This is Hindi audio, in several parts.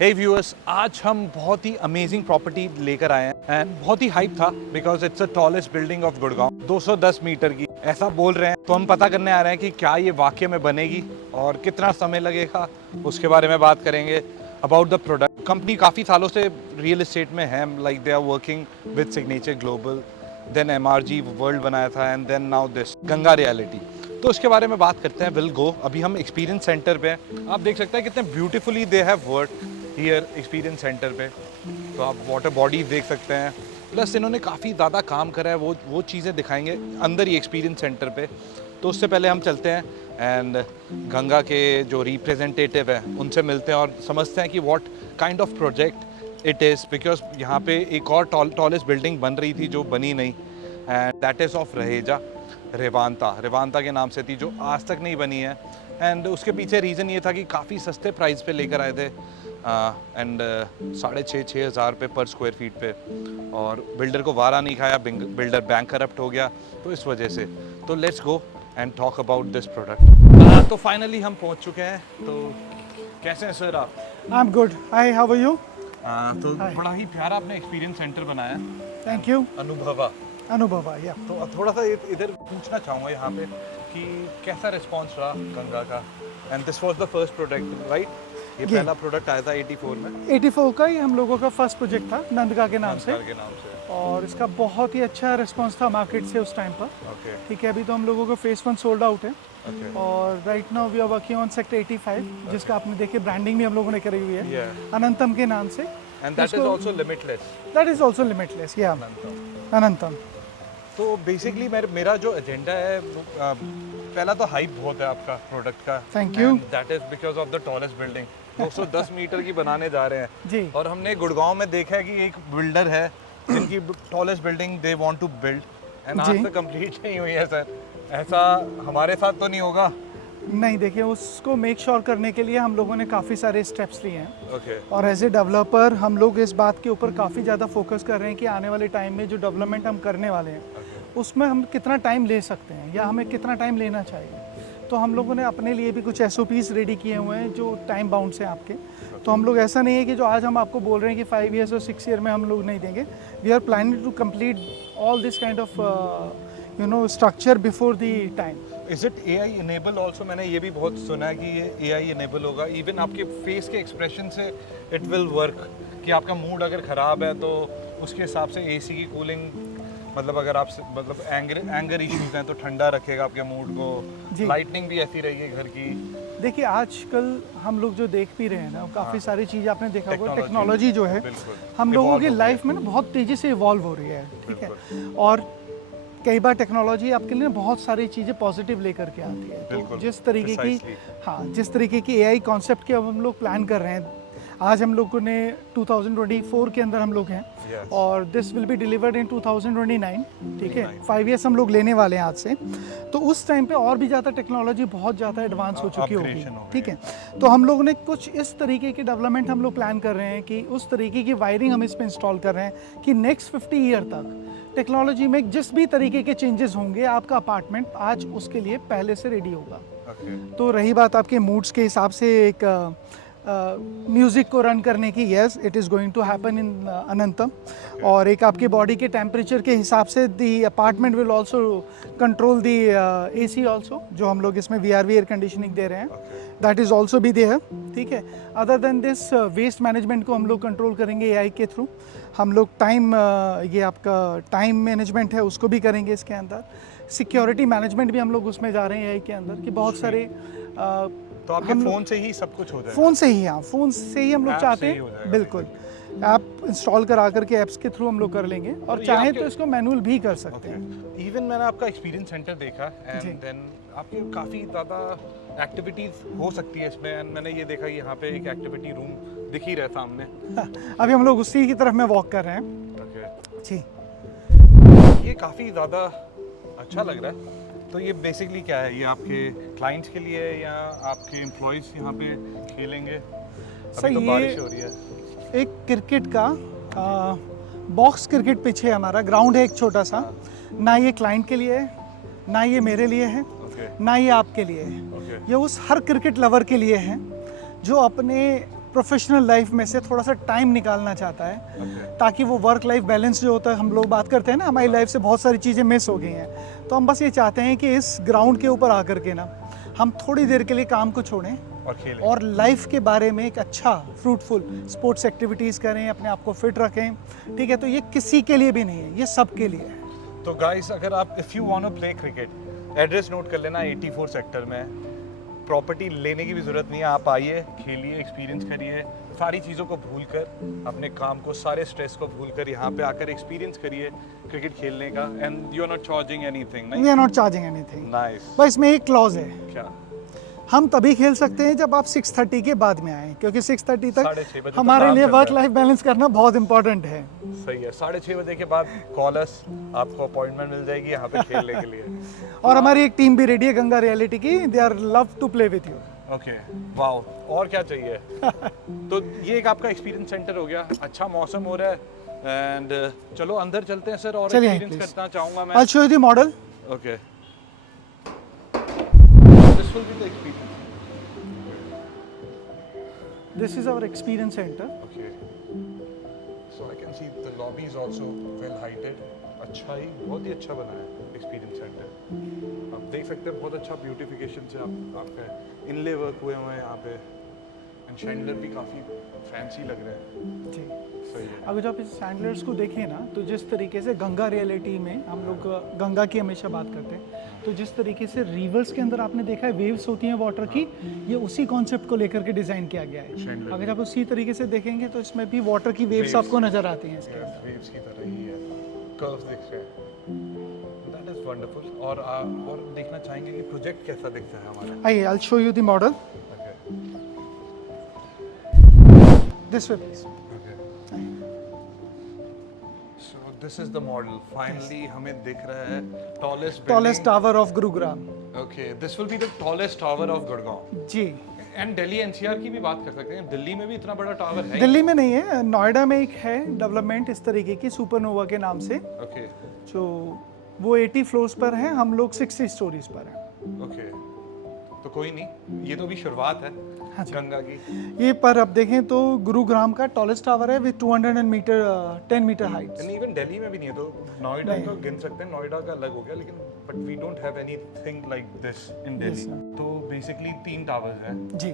हे व्यूअर्स, आज हम बहुत ही अमेजिंग प्रॉपर्टी लेकर आए हैं एंड बहुत ही हाइप था because it's the tallest building of Gurgaon, 210 metre की ऐसा बोल रहे हैं। तो हम पता करने आ रहे हैं कि क्या ये वाकई में बनेगी और कितना समय लगेगा, उसके बारे में बात करेंगे। अबाउट द प्रोडक्ट, कंपनी काफ़ी सालों से रियल एस्टेट में है, like they are working with Signature Global, then MRG world बनाया था and then now this Ganga Realty. तो उसके बारे में बात करते हैं। विल गो, अभी हम एक्सपीरियंस सेंटर पे हैं। आप देख सकते हैं कितने beautifully they have work here experience centre पे। तो आप वाटर बॉडी देख सकते हैं, प्लस इन्होंने काफ़ी ज़्यादा काम करा है, वो चीज़ें दिखाएंगे अंदर ही एक्सपीरियंस सेंटर पे। तो उससे पहले हम चलते हैं एंड गंगा के जो रिप्रेजेंटेटिव हैं उनसे मिलते हैं और समझते हैं कि what kind of project it is, because यहाँ पे एक और टॉलेस्ट बिल्डिंग बन रही थी जो बनी नहीं, and that is of Raheja, Revanta के नाम से थी, जो आज तक नहीं बनी है। एंड उसके पीछे रीज़न ये था कि काफ़ी सस्ते प्राइस पे लेकर आए थे एंड 6,500 रुपये पर स्क्वायर फीट पे, और बिल्डर को वारा नहीं खाया, बिल्डर बैंक करप्ट हो गया, तो इस वजह से। तो let's go and talk about this product. तो फाइनली हम पहुंच चुके हैं। तो कैसे हैं सर आप? I am good. Hi, how are you? तो बड़ा ही प्यारा आपने एक्सपीरियंस सेंटर बनाया। Thank you. अनुभवा या तो थोड़ा सा इधर पूछना चाहूँगा यहाँ पे कि कैसा रिस्पांस रहा गंगा का, and this was the first product right? ये पहला प्रोडक्ट आया था 84 में। 84 का ही हम लोगों का फर्स्ट प्रोजेक्ट था नंदगा के नाम से, से। और इसका बहुत ही अच्छा रिस्पांस था मार्केट से उस टाइम पर। ओके। ठीक है, अभी तो हम लोगों का फेज 1 सोल्ड आउट है। ओके। और right now we are working on sector 85, जिसका आपने देखिए ब्रांडिंग भी हम लोगों ने करी हुई है अनंतम के नाम से। And that is also limitless. That is also limitless, या अनंतम। तो बेसिकली मेरा जो एजेंडा है, पहला तो हाइप बहुत है आपका प्रोडक्ट का। Thank you. That is because of the tallest building 210 metre की बनाने जा रहे हैं जी। और हमने गुड़गांव में देखा है कि एक बिल्डर है जिनकी tallest building they want to build, and आज तक कंप्लीट नहीं हुई है सर। ऐसा हमारे साथ तो नहीं होगा? नहीं, देखिए उसको मेक श्योर करने के लिए हम लोगों ने काफ़ी सारे स्टेप्स लिए हैं। ओके। और एज ए डेवलपर हम लोग इस बात के ऊपर काफ़ी ज़्यादा फोकस कर रहे हैं कि आने वाले टाइम में जो डेवलपमेंट हम करने वाले हैं उसमें हम कितना टाइम ले सकते हैं या हमें कितना टाइम लेना चाहिए। तो हम लोगों ने अपने लिए भी कुछ SOPs रेडी किए हुए हैं जो टाइम बाउंड से आपके। तो हम लोग, ऐसा नहीं है कि जो आज हम आपको बोल रहे हैं कि 5 ईयर्स और 6 ईयर में हम लोग नहीं देंगे। We are planning to complete all this kind of structure before the time. Is it AI enable also? मैंने ये भी बहुत सुना है कि ये AI इनेबल होगा, इवन आपके फेस के एक्सप्रेशन से इट विल वर्क, कि आपका मूड अगर ख़राब है तो उसके हिसाब से AC की कूलिंग, मतलब अगर आप एंगर इश्यूज हैं तो ठंडा रखेगा आपके मूड को। लाइटनिंग भी ऐसी रहेगी घर की। देखिए आजकल हम लोग जो देख भी रहे हैं ना, काफ़ी सारी चीज़ें आपने देखा होगा, टेक्नोलॉजी जो है हम लोगों की लाइफ में ना बहुत तेज़ी से इवॉल्व हो रही है। ठीक है, और कई बार टेक्नोलॉजी आपके लिए बहुत सारी चीज़ें पॉजिटिव लेकर के आती है। तो जिस तरीके की जिस तरीके की AI कॉन्सेप्ट के अब हम लोग प्लान कर रहे हैं, आज हम लोगों ने 2024 के अंदर हम लोग हैं और दिस विल बी डिलीवर्ड इन 2029। ठीक है, 5 ईयर्स हम लोग लेने वाले हैं आज से। तो उस टाइम पे और भी ज़्यादा टेक्नोलॉजी बहुत ज़्यादा एडवांस हो चुकी होगी। ठीक है, तो हम लोगों ने कुछ इस तरीके की डेवलपमेंट हम लोग प्लान कर रहे हैं कि उस तरीके की वायरिंग हम इस पर इंस्टॉल कर रहे हैं कि नेक्स्ट 50 ईयर तक टेक्नोलॉजी में जिस भी तरीके के चेंजेस होंगे, आपका अपार्टमेंट आज उसके लिए पहले से रेडी होगा। तो रही बात आपके मूड्स के हिसाब से एक म्यूज़िक को रन करने की, yes it is going to happen in Anantam. और एक आपके बॉडी के टेम्परेचर के हिसाब से the apartment will also control the AC also, जो हम लोग इसमें VRV एयर कंडीशनिंग दे रहे हैं, that is also be there. ठीक है, other than this waste management को हम लोग कंट्रोल करेंगे AI के थ्रू। हम लोग टाइम, ये आपका टाइम मैनेजमेंट है उसको भी करेंगे इसके अंदर। सिक्योरिटी मैनेजमेंट भी हम लोग उसमें जा रहे हैं AI के अंदर, कि बहुत सारे तो आपके फ़ोन से ही सब कुछ हो जाएगा? फ़ोन से ही, हाँ, फ़ोन से ही हम लोग चाहते हैं, बिल्कुल। ऐप इंस्टॉल करा करके ऐप्स के थ्रू हम लोग कर लेंगे, और चाहे तो इसको मैनुअल भी कर सकते हैं। इवन मैंने आपका एक्सपीरियंस सेंटर देखा एंड देन आपके काफ़ी ज़्यादा एक्टिविटीज़ हो सकती है इसमें, एंड मैंने ये देखा कि यहाँ पे एक एक्टिविटी रूम दिख ही रहा सामने। अभी हम लोग उसी की तरफ में वॉक कर रहे हैं। जी, ये काफ़ी ज़्यादा अच्छा लग रहा है। तो ये बेसिकली क्या है? ये आपके क्लाइंट्स के लिए है या आपके एम्प्लॉयज़ यहाँ पे खेलेंगे? अभी तो बारिश हो रही है। एक क्रिकेट का बॉक्स क्रिकेट पिच है, हमारा ग्राउंड है एक छोटा सा। ना ये क्लाइंट के लिए है, ना ये मेरे लिए है, ना ये आपके लिए है। ये उस हर क्रिकेट लवर के लिए है जो अपने प्रोफेशनल लाइफ में से थोड़ा सा टाइम निकालना चाहता है, ताकि वो वर्क लाइफ बैलेंस जो होता है, हम लोग बात करते हैं ना, हमारी लाइफ से बहुत सारी चीज़ें मिस हो गई हैं, तो हम बस ये चाहते हैं कि इस ग्राउंड के ऊपर आकर के ना हम थोड़ी देर के लिए काम को छोड़ें और लाइफ के बारे में एक अच्छा फ्रूटफुल स्पोर्ट्स एक्टिविटीज़ करें, अपने आप को फिट रखें, ठीक है। तो ये किसी के लिए भी नहीं है, ये सब के लिए है। तो गाइस, अगर आप if you want to play cricket, address note कर लेना, 84 सेक्टर में। प्रॉपर्टी लेने की भी ज़रूरत नहीं है, आप आइए, खेलिए, एक्सपीरियंस करिए, सारी चीज़ों को भूल कर, अपने काम को, सारे स्ट्रेस को भूल कर यहाँ पे आकर एक्सपीरियंस करिए क्रिकेट खेलने का। And you are not charging anything, we are not charging anything. Nice. बस इसमें एक क्लॉज है, क्या? हम तभी खेल सकते हैं जब आप 6:30 के बाद में आएँ, क्योंकि 6:30 6:30 तक बजे हमारे तक लिए काम वर्क चल रहा लाइफ बैलेंस करना बहुत इंपॉर्टेंट है। सही है, 6:30 बजे के बाद कॉलर्स, आपको अपॉइंटमेंट मिल जाएगी यहाँ पे खेलने के लिए। और हमारी एक टीम भी रेडी है गंगा रियलिटी की, they are love to play with you. Okay, wow, और क्या चाहिए? तो ये एक आपका एक्सपीरियंस सेंटर हो गया, अच्छा मौसम हो रहा है, एंड चलो अंदर चलते हैं सर, और चलिए, एक्सपीरियंस करना चाहूँगा मैं। I'll show you the model. Okay, this will be the experience. This is our experience center. Okay. So I can see the lobby is also well heighted. अच्छा ही, बहुत ही अच्छा बना है एक्सपीरियंस सेंटर। आप देख सकते हैं बहुत अच्छा ब्यूटिफिकेशन से आपका इनले वर्क हुए हुए हैं यहाँ पे, एंड शैंडलर भी काफ़ी फैंसी लग रहे हैं। जी, सही है। अगर जब इस सैंडलर्स को देखें ना, तो जिस तरीके से गंगा रियलिटी में हम लोग गंगा की हमेशा बात करते हैं, तो जिस तरीके से रिवर्स के अंदर आपने देखा है वेव्स होती हैं वाटर की, ये उसी कॉन्सेप्ट को लेकर के डिज़ाइन किया गया है। अगर आप उसी तरीके से देखेंगे तो इसमें भी वाटर की वेव्स आपको नज़र आती हैं इसके अंदर। वेव्स की तरह ही है, कर्व्स दिख रहे हैं। That is wonderful. और देखना चाहेंगे कि प्रोजेक्ट कैसा दिखता है हमारा। आइए, I will show you the model. Okay, this way please. So this is the model. Finally, हमें दिख रहा है tallest tower of Gurugram. Okay, this will be the tallest tower of Gurgaon. जी, And Delhi NCR की भी बात कर सकते हैं। दिल्ली में भी इतना बड़ा टावर है? दिल्ली में नहीं है, नोएडा में एक है डेवलपमेंट इस तरीके की सुपरनोवा के नाम से, Okay, जो वो 80 फ्लोर्स पर है, हम लोग 60 स्टोरीज पर हैं। okay. तो कोई नहीं, ये तो भी शुरुआत है गंगा की। ये पर अब देखें तो गुरुग्राम का टॉलेस्ट टावर है with 10 meter height. And even Delhi में भी नहीं है, तो नोएडा तो गिन सकते हैं, नोएडा का अलग हो गया, लेकिन but we don't have anything like this in Delhi. तो बेसिकली 3 टावर्स हैं। जी,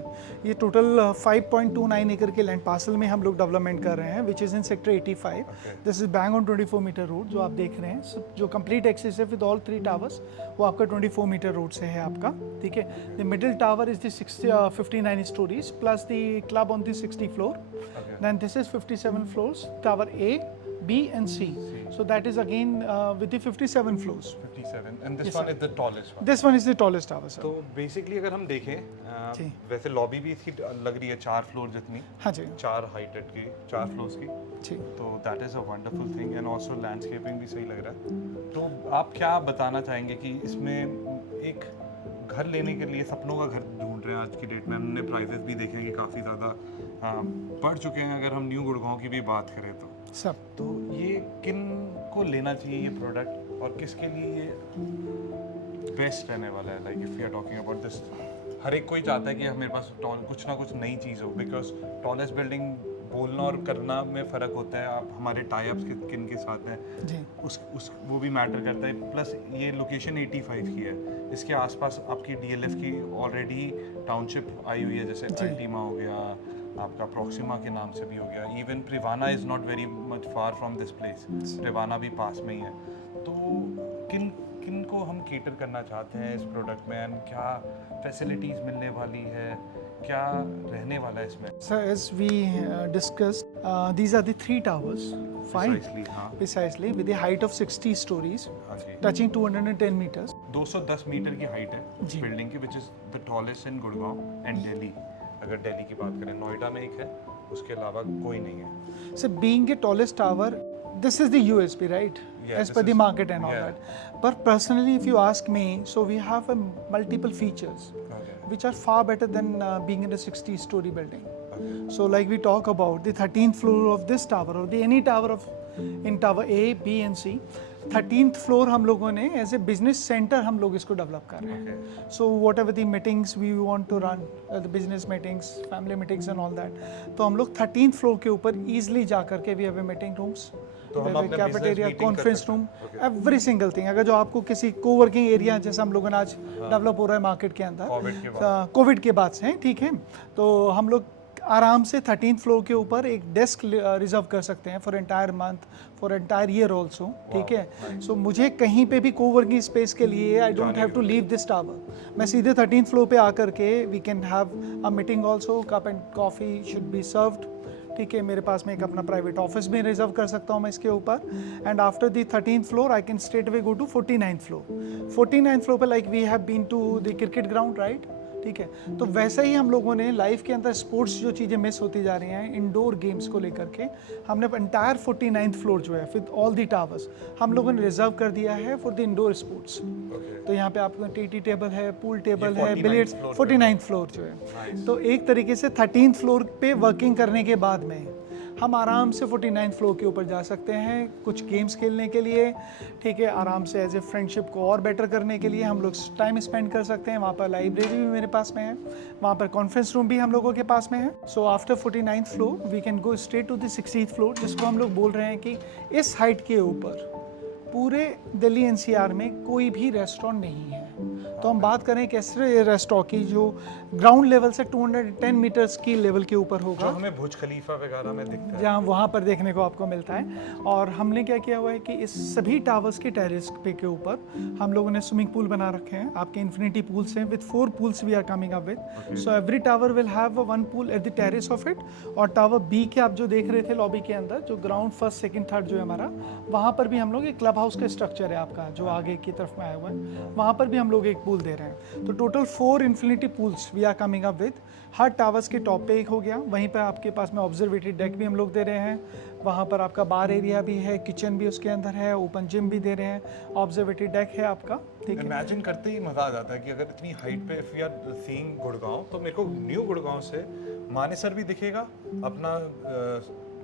ये टोटल 5.29 एकड़ के लैंड पार्सल में हम लोग डेवलपमेंट कर रहे हैं, which is in sector 85। This is bang on 24 meter road जो आप देख रहे हैं, जो कंप्लीट एक्सेस है विद ऑल 3 टावर्स, वो आपका 24 मीटर रोड से है आपका, ठीक है। The middle tower is the 59 stories plus the club on the 60 floor. Okay. Then this is 57 floors, tower A, B and C. So that is again with the 57 floors. 57 and this Yes, one sir. is the tallest one. This one is the tallest tower, sir. तो बेसिकली अगर हम देखें, जी। वैसे लॉबी भी इसकी लग रही है 4 फ्लोर जितनी, हाँ जी, 4 हाइटेड की, 4 फ्लोर्स की। जी। तो that is a wonderful thing, and also landscaping भी सही लग रहा है। तो आप क्या बताना चाहेंगे कि इसमें एक घर लेने के लिए सपनों का घर ढूंढ रहे हैं आज की डेट में, हमने प्राइसेस भी देखे हैं कि काफ़ी ज़्यादा बढ़ चुके हैं, अगर हम न्यू गुड़गांव की भी बात करें तो। सब तो ये किन को लेना चाहिए ये प्रोडक्ट, और किसके लिए ये बेस्ट रहने वाला है? Like if you are talking about this, हर एक कोई चाहता है कि मेरे पास कुछ ना कुछ नई चीज़ हो, बिकॉज टॉलेस्ट बिल्डिंग बोलना और करना में फ़र्क होता है। आप हमारे टाई अप्स किन के साथ हैं, जी, उस वो भी मैटर करता है। प्लस ये लोकेशन 85 की है, इसके आसपास आपकी DLF की ऑलरेडी टाउनशिप आई हुई है, जैसे अल्टीमा हो गया, आपका प्रॉक्सिमा के नाम से भी हो गया, even Privana is not very much far from this place, Privana भी पास में ही है। तो किन को हम केटर करना चाहते हैं इस प्रोडक्ट में, एंड क्या फैसिलिटीज़ मिलने वाली है, क्या रहने वाला है इसमें? sir, as we discussed, these are the 3 towers, fine, Precisely, हाँ। precisely with the height of 60 stories, हाँ जी। touching 210 meters. 210 मीटर की हाइट है जी। बिल्डिंग की, which is the tallest in Gurgaon and Delhi. अगर दिल्ली की बात करें, नोएडा में एक है, उसके अलावा कोई नहीं है। So being a tallest tower, this is the USP, right? Yeah, As this per the is- market and all yeah. that. But personally, if you ask me, so we have multiple features which are far better than being in a 60-story building. So like we talk about the 13th floor of this tower or the any tower of in tower A, B and C. 13th floor हम लोगों ने एज ए बिजनेस सेंटर हम लोग इसको डेवलप कर रहे हैं. So whatever the meetings we want to run, the business meetings, family meetings and all that, तो हम लोग 13th फ्लोर के ऊपर ईजिली जा करके we have a meeting rooms, cafeteria, conference room, every single thing. अगर जो आपको किसी कोवर्किंग एरिया जैसे हम लोगों ने आज डेवलप हो रहा है मार्केट के अंदर कोविड के बाद से, ठीक है, तो हम लोग आराम से 13th फ्लोर के ऊपर एक डेस्क रिजर्व कर सकते हैं for entire month, for entire year also, ठीक है. सो मुझे कहीं पे भी कोवर्किंग स्पेस के लिए I don't have to leave this tower. मैं सीधे 13th फ्लोर पे आकर के we can have a meeting also, cup and coffee should be served, ठीक है. मेरे पास में एक अपना प्राइवेट ऑफिस भी रिजर्व कर सकता हूँ मैं इसके ऊपर. And after the 13th floor I can straight away go to 49th floor. 49th floor पर like we have been to the cricket ground, right, ठीक है. तो वैसे ही हम लोगों ने लाइफ के अंदर स्पोर्ट्स जो चीज़ें मिस होती जा रही हैं इंडोर गेम्स को लेकर के, हमने एंटायर 49th फ्लोर जो है विद ऑल दी टावर्स हम लोगों ने रिजर्व कर दिया है फॉर द इंडोर स्पोर्ट्स. तो यहाँ पे आपका टीटी टेबल है, पूल टेबल है, बिलियर्ड्स, 49th फ्लोर जो है. तो एक तरीके से 13th फ्लोर पे वर्किंग करने के बाद में हम आराम से 49th फ्लोर के ऊपर जा सकते हैं कुछ गेम्स खेलने के लिए, ठीक है. आराम से एज ए फ्रेंडशिप को और बेटर करने के लिए हम लोग टाइम स्पेंड कर सकते हैं. वहाँ पर लाइब्रेरी भी मेरे पास में है, वहाँ पर कॉन्फ्रेंस रूम भी हम लोगों के पास में है. So after 49th floor we can go straight to the 60th floor, जिसको हम लोग बोल रहे हैं कि इस हाइट के ऊपर पूरे दिल्ली एनसीआर में कोई भी रेस्टोरेंट नहीं है. तो हम बात करें एक ऐसे रेस्टोरेंट की जो ग्राउंड लेवल से 210 मीटर्स की लेवल के ऊपर होगा, जो हमें बुर्ज खलीफा वगैरह में दिखता है, जहाँ वहाँ पर देखने को आपको मिलता है. और हमने क्या किया हुआ है कि इस सभी टावर्स के टेरेस पे के ऊपर हम लोगों ने स्विमिंग पूल बना रखे हैं. आपके इन्फिनिटी पूल्स हैं with 4 pools we are coming up with. So every tower will have 1 pool at the terrace of it. और टावर बी के आप जो देख रहे थे लॉबी के अंदर, जो ग्राउंड फर्स्ट सेकंड थर्ड जो है हमारा, वहाँ पर भी हम लोग एक क्लब हाउस का स्ट्रक्चर है आपका जो आगे की तरफ में आया हुआ है, वहाँ पर भी हम लोग एक पूल दे रहे हैं. तो total 4 infinity pools we are coming up with. हर टावर्स के टॉप पे एक हो गया. वहीं पर आपके पास में ऑब्जर्वेटरी डेक भी हम लोग दे रहे हैं. वहाँ पर आपका बार एरिया भी है, किचन भी उसके अंदर है, ओपन जिम भी दे रहे हैं, ऑब्जर्वेटरी डेक है आपका, ठीक है. इमेजिन करते ही मजा आ जाता है कि अगर इतनी हाइट पे if we are seeing Gurgaon, तो मेरे को न्यू गुड़गांव से मानेसर भी दिखेगा, अपना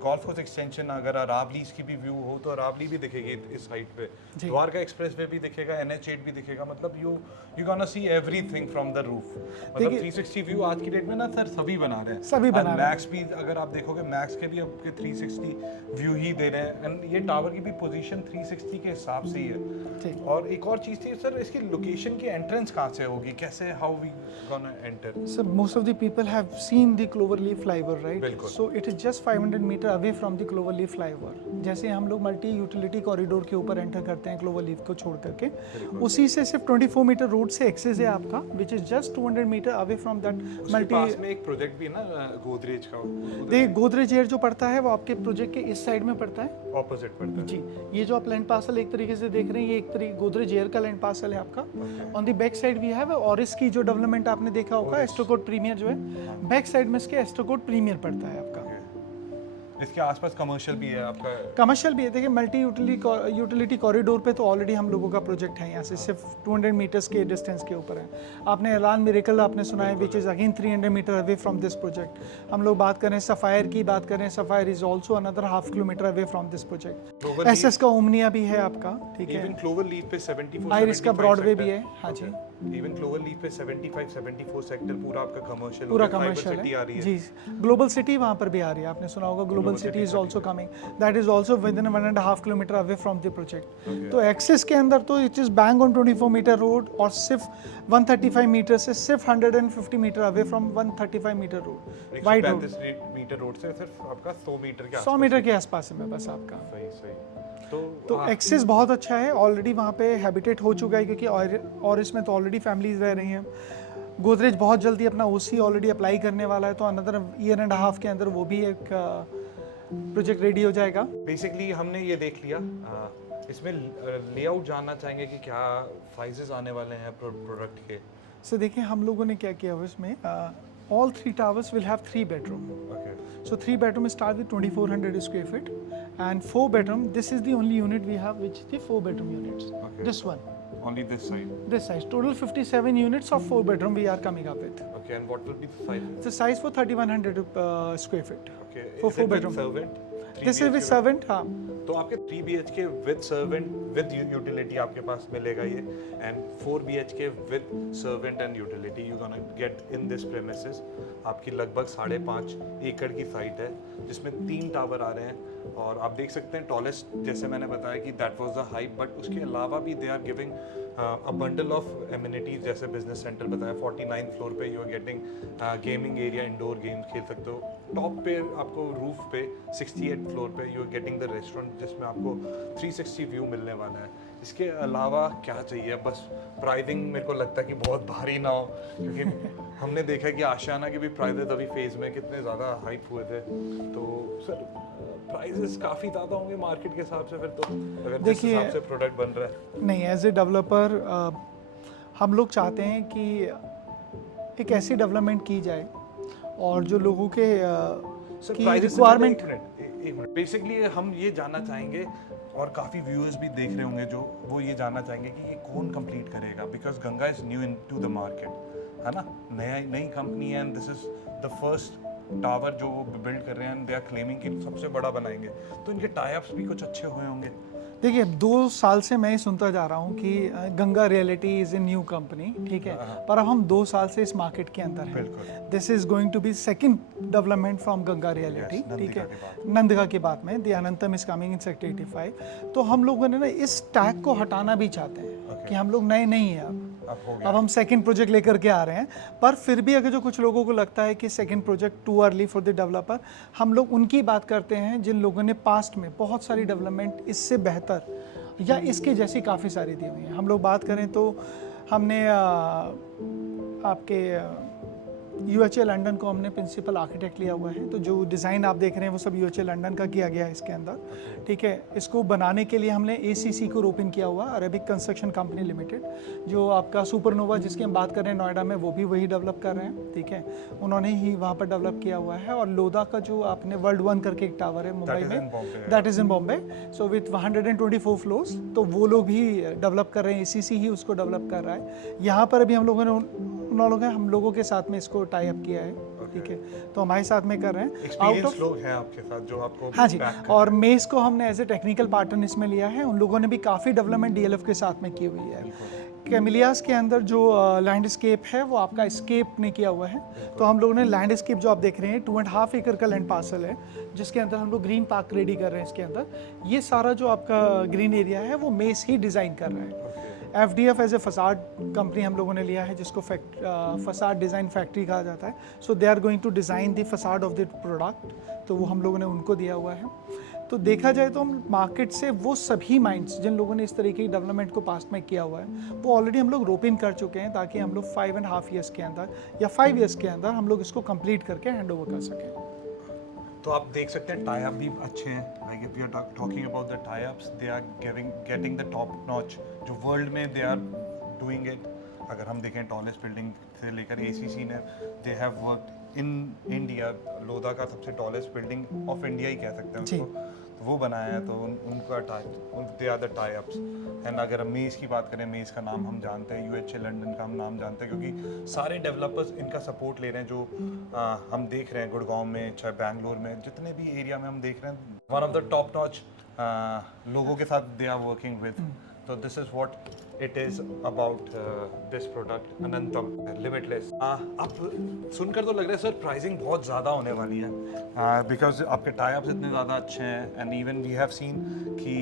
गोल्फ कोर्स एक्सटेंशन, अगर अरावलीज की भी व्यू हो तो अरावली भी दिखेगी इस हाइट पे, द्वारका एक्सप्रेस वे भी दिखेगा, NH8 भी दिखेगा. मतलब you gonna see everything from the roof. मतलब 360 व्यू आज की डेट में ना सर सभी बना रहे हैं, सभी बना रहे हैं. मैक्स भी अगर आप देखोगे, मैक्स के भी आपके 360 व्यू ही दे रहे हैं. एंड ये टावर की भी पोजीशन 360 के हिसाब से ही है. और एक और चीज थी सर, इसकी लोकेशन की एंट्रेंस कहाँ से होगी, कैसे, how we gonna enter? Sir most of the people have seen the cloverleaf flyover, right. So it is just 500 meter away from the cloverleaf flyover. जैसे हम लोग मल्टी यूटिलिटी कॉरिडोर के ऊपर एंटर करते हैं क्लोवरलीफ को छोड़ करके, उसी से सिर्फ 24 मीटर रोड से एक्सेस है आपका, which is just 200 metre away from that multi. पास में एक प्रोजेक्ट भी है ना गोदरेज का. देखिए गोदरेज एयर जो पड़ता है वो आपके प्रोजेक्ट के इस साइड में पड़ता है, ऑपोजिट पड़ता है जी. ये जो आप लैंड पार्सल एक तरीके से देख रहे हैं, ये एक तरीके गोदरेज एयर का लैंड पार्सल है आपका. On the back side we have Orris की जो डेवलपमेंट आपने देखा होगा, एस्ट्रोकोट प्रीमियर जो है, बैक साइड में इसके एस्ट्रोकोट प्रीमियर पड़ता है आपका. इसके आसपास कमर्शियल भी है आपका? कमर्शियल भी है. देखिए मल्टी यूटिलिटी कॉरिडोर पे तो ऑलरेडी हम लोगों का प्रोजेक्ट है यहाँ से, सिर्फ 200 मीटर्स के डिस्टेंस के ऊपर है. आपने एलान मिरेकल आपने सुना है, which is again 300 meter away from this project. हम लोग बात करें सफ़ायर की, बात करें Sapphire is also another half kilometer away from this project. SS का ओमनिया भी है आपका, ठीक है. इवन क्लोवर लीफ पे 74 आइरिस का ब्रॉडवे भी है, हाँ जी. इवन क्लोवर लीफ पे 75-74 सेक्टर पूरा आपका कमर्शियल, पूरा कमर्शियल है जी. ग्लोबल सिटी वहाँ पर भी आ रही है, आपने सुना होगा global city is also coming, that is also with in 1.5 kilometer away from the project. तो एक्सेस के अंदर तो it is bang on 24 meter road, और सिर्फ 135 मीटर से सिर्फ 150 meter away from 135 meter road, wide road. 135 meter road से सिर्फ आपका 100 मीटर के 100 मीटर के आसपास है बस आपका. सही सही. तो एक्सेस बहुत अच्छा है. ऑलरेडी वहाँ पे हैबिटेट हो चुका है, क्योंकि और इसमें तो ऑलरेडी फैमिलीज रह रही हैं. गोदरेज बहुत जल्दी अपना OC ऑलरेडी अप्लाई करने वाला है, तो अनदर ईयर एंड हाफ के अंदर वो भी एक प्रोजेक्ट रेडी हो जाएगा. बेसिकली हमने ये देख लिया. इसमें लेआउट जानना चाहेंगे कि क्या साइजेस आने वाले हैं प्रोडक्ट के. सर देखिए हम लोगों ने क्या किया हुआ इसमें, all 3 towers will have 3 bedroom. Okay. So 3 bedroom start with 2400 square feet, and 4 bedroom. This is the only unit we have, which is the 4 bedroom units. Okay. This one. Only this side. This size. Total 57 units of 4 bedroom we are coming up with. Okay, and what will be the size? The size for 3100 square feet. Okay. For Is 4 it with bedroom. servant? This is with servant, हाँ। तो आपके 3 BHK with servant with utility आपके पास मिलेगा ये, and 4 BHK with servant and utility you gonna get in this premises. आपकी लगभग 5.5 एकड़ की साइट है जिसमें 3 टावर आ रहे हैं, और आप देख सकते हैं टॉलेस्ट, जैसे मैंने बताया कि that was the hype, but उसके अलावा भी they are giving a bundle of amenities, जैसे बिजनेस सेंटर बताया 49th फ्लोर पे you are getting gaming area, indoor games खेल सकते हो। टॉप पे आपको रूफ पे 68th फ्लोर पे you are getting the restaurant जिसमें आपको 360 व्यू मिलने वाला है। इसके अलावा क्या चाहिए, बस प्राइसिंग मेरे को लगता है कि बहुत भारी ना हो, क्योंकि हमने देखा है कि आशियाना के भी प्राइजेस अभी फेज में कितने ज़्यादा हाइप हुए थे। तो सर प्राइजेस काफ़ी ज़्यादा होंगे मार्केट के हिसाब से फिर तो, अगर जिस हिसाब से प्रोडक्ट बन रहा है। नहीं, एज ए डेवलपर हम लोग चाहते हैं कि एक ऐसी डेवलपमेंट की जाए और जो लोगों के की रिक्वायरमेंट। एक मिनट, बेसिकली हम ये जानना चाहेंगे, और काफ़ी व्यूअर्स भी देख रहे होंगे जो वो ये जानना चाहेंगे कि ये कौन कंप्लीट करेगा, because Ganga is new in to the market, है ना, नई कंपनी है, and this is the first tower जो वो बिल्ड कर रहे हैं, दे आर क्लेमिंग कि सबसे बड़ा बनाएंगे, तो इनके टाई अप्स भी कुछ अच्छे हुए होंगे। देखिए, 2 साल से मैं सुनता जा रहा हूँ कि Ganga reality is a new company, ठीक है, पर अब हम 2 साल से इस मार्केट के अंदर हैं। This is going to be second development from Ganga reality, ठीक है, नंदगा के बाद में the Anantam is coming in sector 85। तो हम लोगों ने ना इस टैग को हटाना भी चाहते हैं कि हम लोग नए नहीं हैं अब हम सेकंड प्रोजेक्ट लेकर के आ रहे हैं, पर फिर भी अगर जो कुछ लोगों को लगता है कि second project too early for the developer, हम लोग उनकी बात करते हैं जिन लोगों ने पास्ट में बहुत सारी डेवलपमेंट इससे बेहतर या इसके जैसी काफ़ी सारी दी हुई हैं। हम लोग बात करें तो हमने आपके UHA लंदन को हमने प्रिंसिपल आर्किटेक्ट लिया हुआ है, तो जो डिज़ाइन आप देख रहे हैं वो सब UHA लंदन का किया गया है इसके अंदर, ठीक है। इसको बनाने के लिए हमने ACC को ओपन किया हुआ, अरेबिक कंस्ट्रक्शन कंपनी लिमिटेड, जो आपका सुपरनोवा जिसकी हम बात कर रहे हैं नोएडा में, वो भी वही डेवलप कर रहे हैं, ठीक है, उन्होंने ही वहाँ पर डेवलप किया हुआ है। और लोधा का जो आपने वर्ल्ड 1 करके एक टावर है मुंबई में, that is in Bombay, so with 124 floors, तो वो लोग भी डेवलप कर रहे हैं, ACC ही उसको डेवलप कर रहा है। यहाँ पर अभी हम लोगों के साथ में इसको टाई अप किया है, ठीक है, तो हमारे साथ में कर रहे हैं। आउट ऑफ लोग हैं आपके साथ जो आपको, हाँ जी, और मेस को हमने एज ए टेक्निकल पार्टनर इसमें लिया है, उन लोगों ने भी काफ़ी डेवलपमेंट DLF के साथ में की हुई है। कैमिलियास के अंदर जो लैंडस्केप है वो आपका स्केप ने किया हुआ है, तो हम लोगों ने लैंडस्केप जो आप देख रहे हैं 2.5 एकड़ का लैंड पार्सल है, जिसके अंदर हम लोग ग्रीन पार्क रेडी कर रहे हैं। इसके अंदर ये सारा जो आपका ग्रीन एरिया है वो मेस ही डिज़ाइन कर रहा है। FDF as a facade company हम लोगों ने लिया है, जिसको फसाड डिज़ाइन फैक्ट्री कहा जाता है, so they are going to design the facade of the product, तो वो हम लोगों ने उनको दिया हुआ है। तो देखा जाए तो हम मार्केट से वो सभी माइंड्स जिन लोगों ने इस तरीके की डेवलपमेंट को पास्ट में किया हुआ है, वो ऑलरेडी हम लोग रोप इन कर चुके हैं, ताकि हम लोग 5.5 ईयर्स के अंदर या 5 ईयर्स के अंदर हम लोग इसको कंप्लीट करके हैंड ओवर कर सकें। तो आप देख सकते हैं टाई अप भी अच्छे हैं, like if we are talking about the tie ups, they are getting the top notch, जो वर्ल्ड में दे आर डूइंग इट। अगर हम देखें टॉलेस्ट बिल्डिंग से लेकर ACC ने, they have worked in India, Lodha का सबसे टॉलेस्ट बिल्डिंग ऑफ इंडिया ही कह सकते हैं उसको, तो वो बनाया है, तो उनका they are the tie ups. And अगर हम मेज़ की बात करें, मेज़ का नाम हम जानते हैं, UHA लंदन का हम नाम जानते हैं, क्योंकि सारे डेवलपर्स इनका सपोर्ट ले रहे हैं, जो हम देख रहे हैं गुड़गांव में, चाहे बैंगलोर में, जितने भी एरिया में हम देख रहे हैं, one of the top notch लोगों के साथ दे आर वर्किंग विद। तो this is what it is about this product Anantam limitless. आप सुनकर तो लग रहा है सर प्राइसिंग बहुत ज़्यादा होने वाली है, बिकॉज आपके टाई अप्स इतने ज़्यादा अच्छे हैं, and even we have seen कि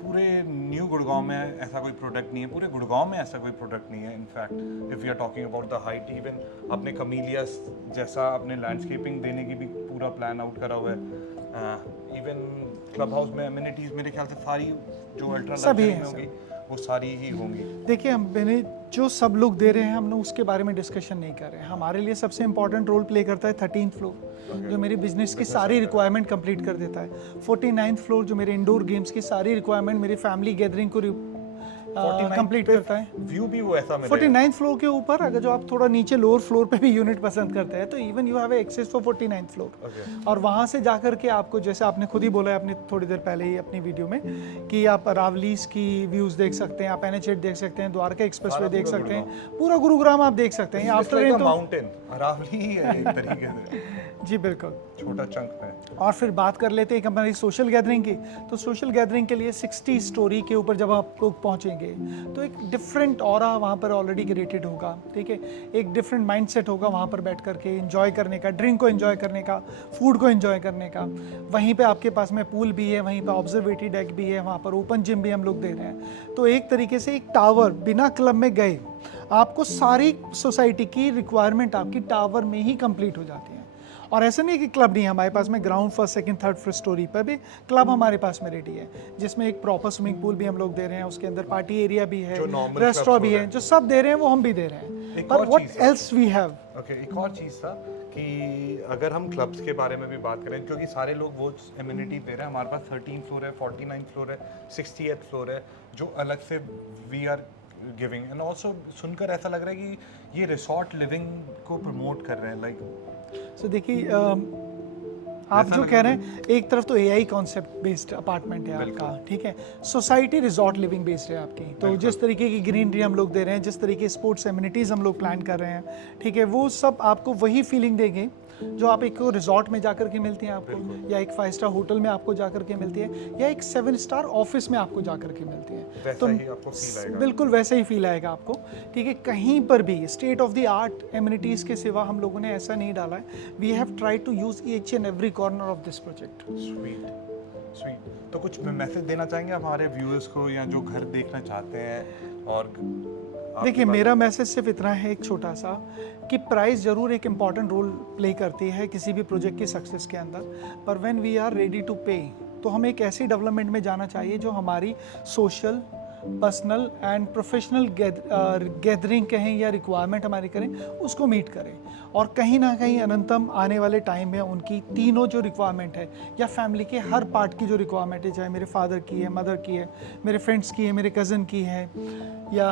पूरे न्यू गुड़गांव में ऐसा कोई प्रोडक्ट नहीं है, पूरे गुड़गांव में ऐसा कोई प्रोडक्ट नहीं है। In fact if you are talking about the height, even अपने कमीलियास जैसा अपने लैंडस्केपिंग देने की भी पूरा प्लान आउट करा हुआ है। इवन क्लब हाउस में एमिनिटीज़ मेरे ख्याल से सारी जो अल्ट्रा लग्जरी में होंगी वो सारी ही होंगी। देखिए, मैंने जो सब लोग दे रहे हैं हम लोग उसके बारे में डिस्कशन नहीं कर रहे हैं। हमारे लिए सबसे इंपॉर्टेंट रोल प्ले करता है 13th फ्लोर, जो मेरी बिजनेस की सारी रिक्वायरमेंट कंप्लीट कर देता है। 49th फ्लोर जो मेरे इंडोर गेम्स की सारी रिक्वायरमेंट, मेरी फैमिली गैदरिंग को कंप्लीट करता है। व्यू भी वो ऐसा मिलेगा 49th फ्लोर के ऊपर अगर जो आप थोड़ा नीचे लोअर फ्लोर पे भी यूनिट पसंद करते हैं तो even you have access for 49th floor. और वहाँ से जाकर के आपको, जैसे आपने खुद ही बोला है अपनी थोड़ी देर पहले ही अपनी वीडियो में, कि आप अरावलीज की व्यूज़ देख सकते हैं, आप NH8 देख सकते हैं, द्वारका एक्सप्रेसवे देख सकते हैं, पूरा गुरुग्राम आप देख सकते हैं। आफ्टर रेन तो माउंटेन अरावली ही है एक तरीके से। जी बिल्कुल, छोटा चंक है। और फिर बात कर लेते हैं हमारी सोशल गैदरिंग की। तो सोशल गैदरिंग के लिए 60 स्टोरी के ऊपर जब आप लोग पहुंचेंगे तो एक डिफरेंट ऑरा वहाँ पर ऑलरेडी क्रिएटेड होगा, ठीक है। एक डिफरेंट माइंडसेट होगा वहाँ पर बैठ करके एंजॉय करने का, ड्रिंक को एंजॉय करने का, फूड को एंजॉय करने का। वहीं पे आपके पास में पूल भी है, वहीं पे ऑब्जर्वेटरी डेक भी है, वहाँ पर ओपन जिम भी हम लोग दे रहे हैं। तो एक तरीके से एक टावर, बिना क्लब में गए आपको सारी सोसाइटी की रिक्वायरमेंट आपकी टावर में ही कंप्लीट हो जाती है। और ऐसा नहीं कि क्लब नहीं है, हमारे पास में ground first second third first story पर भी क्लब हमारे पास में रेडी है, जिसमें एक प्रॉपर स्विमिंग पूल भी हम लोग दे रहे हैं, उसके अंदर पार्टी एरिया भी है, रेस्टोरेंट भी है, जो सब दे रहे हैं वो हम भी दे रहे हैं। पर what else we have. Okay, एक और चीज़ था कि अगर हम क्लब्स के बारे में भी बात करें, क्योंकि सारे लोग वो एमिनिटी दे रहे हैं, हमारे पास 13 फ्लोर है, 49 फ्लोर है, 68 फ्लोर है, जो अलग से we are giving. And also सुनकर ऐसा लग रहा है कि ये रिसोर्ट लिविंग को प्रमोट कर रहे हैं, लाइक सो देखिए आप जो कह रहे हैं, एक तरफ तो AI कॉन्सेप्ट बेस्ड अपार्टमेंट है आपका, ठीक है। सोसाइटी रिजॉर्ट लिविंग बेस्ड है आपकी। तो जिस तरीके की ग्रीनरी हम लोग दे रहे हैं, जिस तरीके स्पोर्ट्स एमिनिटीज़ हम लोग प्लान कर रहे हैं, ठीक है, वो सब आपको वही फीलिंग देंगे जो आप एक रिजॉर्ट में जाकर के मिलती हैं आपको, या एक 5 स्टार होटल में आपको जाकर के मिलती है, या एक 7 स्टार ऑफिस में आपको जाकर के मिलती है। तो ही आपको फील आएगा, बिल्कुल वैसा ही फील आएगा आपको, ठीक है। कहीं पर भी state of the art amenities के सिवा हम लोगों ने ऐसा नहीं डाला है। We have try to use each and every corner of this project. Sweet sweet. तो कुछ मैसेज देना चाहेंगे हमारे व्यूअर्स को, या जो घर देखना चाहते हैं? और देखिए, मेरा मैसेज सिर्फ इतना है, एक छोटा सा, कि प्राइस ज़रूर एक इम्पॉर्टेंट रोल प्ले करती है किसी भी प्रोजेक्ट की सक्सेस के अंदर, पर when we are ready to pay, तो हमें एक ऐसी डेवलपमेंट में जाना चाहिए जो हमारी social, personal and professional gathering कहें या रिक्वायरमेंट हमारी करें, उसको मीट करें। और कहीं ना कहीं अनंतम आने वाले टाइम में उनकी तीनों जो रिक्वायरमेंट है, या फैमिली के हर पार्ट की जो रिक्वायरमेंट है, चाहे मेरे फादर की है, मदर की है, मेरे फ्रेंड्स की है, मेरे कज़न की है, या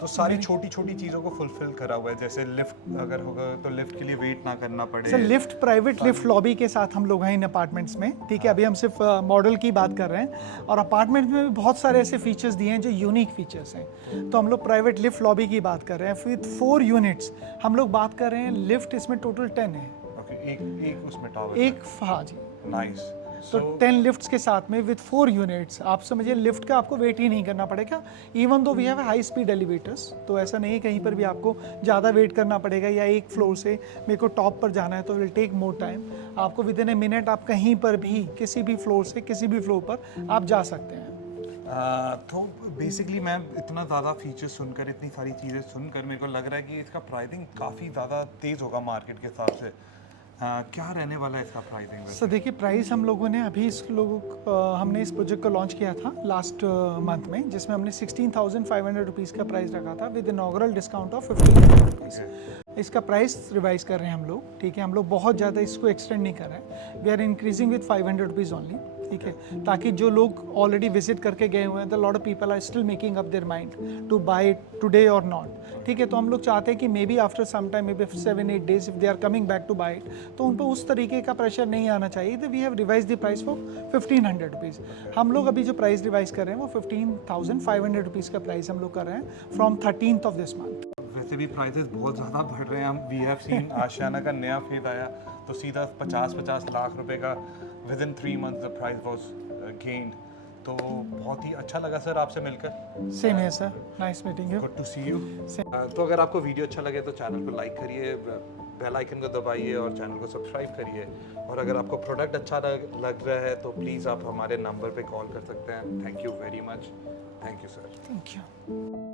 तो सारी छोटी छोटी चीज़ों को फुलफिल करा हुआ है। जैसे लिफ्ट अगर होगा तो लिफ्ट के लिए वेट ना करना पड़े। Sir, lift, private lift lobby के साथ हम लोग हैं इन अपार्टमेंट्स में, ठीक है। अभी हम सिर्फ मॉडल की बात कर रहे हैं, और अपार्टमेंट में भी बहुत सारे ऐसे फीचर्स दिए हैं जो यूनिक फीचर्स हैं। तो हम लोग प्राइवेट लिफ्ट लॉबी की बात कर रहे हैं विद 4 यूनिट्स। हम लोग बात कर रहे हैं, लिफ्ट इसमें टोटल 10 है। ओके, एक उसमें टावर, एक, हाँ जी, नाइस। तो 10 लिफ्ट्स के साथ में विद 4 यूनिट्स, आप समझिए लिफ्ट का आपको वेट ही नहीं करना पड़ेगा। Even though we have high speed elevators, तो ऐसा नहीं है कहीं पर भी आपको ज़्यादा वेट करना पड़ेगा, या एक फ्लोर से मेरे को टॉप पर जाना है तो विल टेक मोर टाइम। आपको विद इन ए मिनट आप कहीं पर भी किसी भी फ्लोर से किसी भी फ्लोर पर आप जा सकते हैं। तो बेसिकली मैं इतना ज़्यादा फीचर्स सुनकर, इतनी सारी चीज़ें सुनकर मेरे को लग रहा है कि इसका प्राइसिंग काफ़ी ज़्यादा तेज़ होगा मार्केट के हिसाब से। क्या रहने वाला है इसका प्राइसिंग? सर देखिए, प्राइस हम लोगों ने अभी हमने इस प्रोजेक्ट को लॉन्च किया था लास्ट मंथ में, जिसमें हमने 16,500 रुपीज़ का प्राइस रखा था with inaugural discount of 1,500 rupees. इसका प्राइस रिवाइज कर रहे हैं हम लोग, ठीक है। हम लोग बहुत ज़्यादा इसको एक्सटेंड नहीं कर रहे हैं, we are increasing with 500 rupees only, ठीक है, ताकि जो लोग ऑलरेडी विजिट करके गए हुए हैं, the lot of people are still making up their mind to buy it today or not, ठीक है। तो हम लोग चाहते हैं कि may be after some time, may be 7-8 days, if they are coming back to buy it, तो उन पर उस तरीके का प्रेशर नहीं आना चाहिए। तो we have revise the price for 1,500 rupees. हम लोग अभी जो प्राइस रिवाइज कर रहे हैं वो 15,500 रुपीज़ का प्राइस हम लोग कर रहे हैं from 13th of this month. वैसे भी प्राइसेस बहुत ज़्यादा बढ़ रहे हैं। हम वी हैव सीन आशियाना का नया फेज आया तो सीधा 50-50 लाख रुपए का with in 3 months the price was gained. तो बहुत ही अच्छा लगा सर आपसे मिलकर। सेम है sir, nice meeting you, good to see you. तो अगर आपको वीडियो अच्छा लगे तो चैनल को लाइक करिए, बेल आइकन को दबाइए और चैनल को सब्सक्राइब करिए। और अगर आपको प्रोडक्ट अच्छा लग रहा है तो प्लीज़ आप हमारे नंबर पे कॉल कर सकते हैं। Thank you very much. Thank you sir. Thank you.